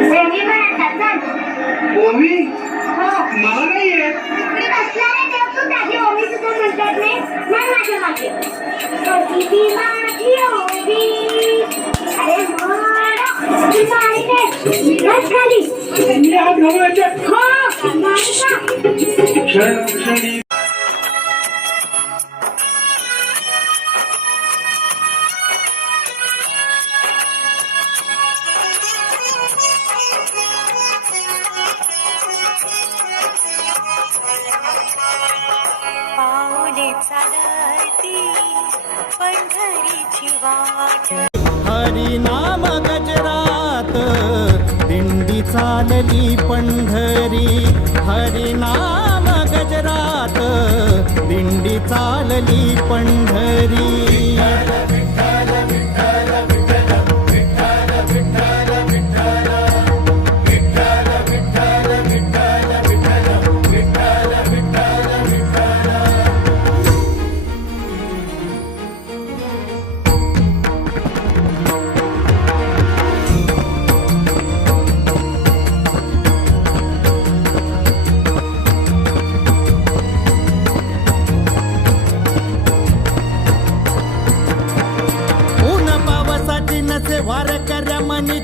ओमी म्हणतात ना ओमी मला नाही येत. मी बसला रे देव तू त्याची ओमी सुद्धा म्हणतात नाही नाही माझ्या मागे कधी माझी ओमी अरे मोरा ती मारी दे मी हात खाली मी हात घालू याच्यात हो मारी का क्षण क्षणी पाहुणे चालती पंढरीची वाट. हरिनाम गजरात दिंडी चालली पंढरी. हरिनाम गजरात दिंडी चालली पंढरी.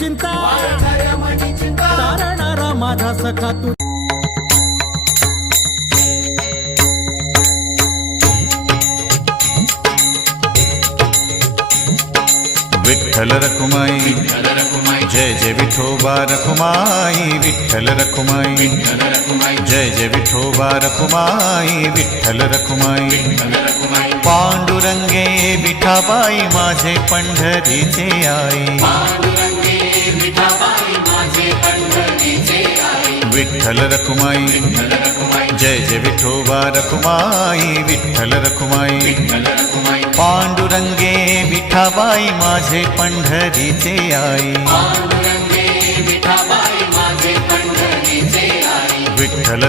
चिंता। तारणारा माझा सखा तू। विठ्ठल रखुमाई, जय जय विठोबा रखुमाई, विठ्ठल रखुमाई, जय जय विठोबा रखुमाई, विठ्ठल रखुमाई। पांडुरंगे विठाबाई माझे पंढरीचे आई। विठ्ठल रखुमाई। जय जय विठोबा रखुमाई विठ्ठल रखुमाई। पांडुरंगे विठाबाई माझे पंढरीचे आई। विठ्ठल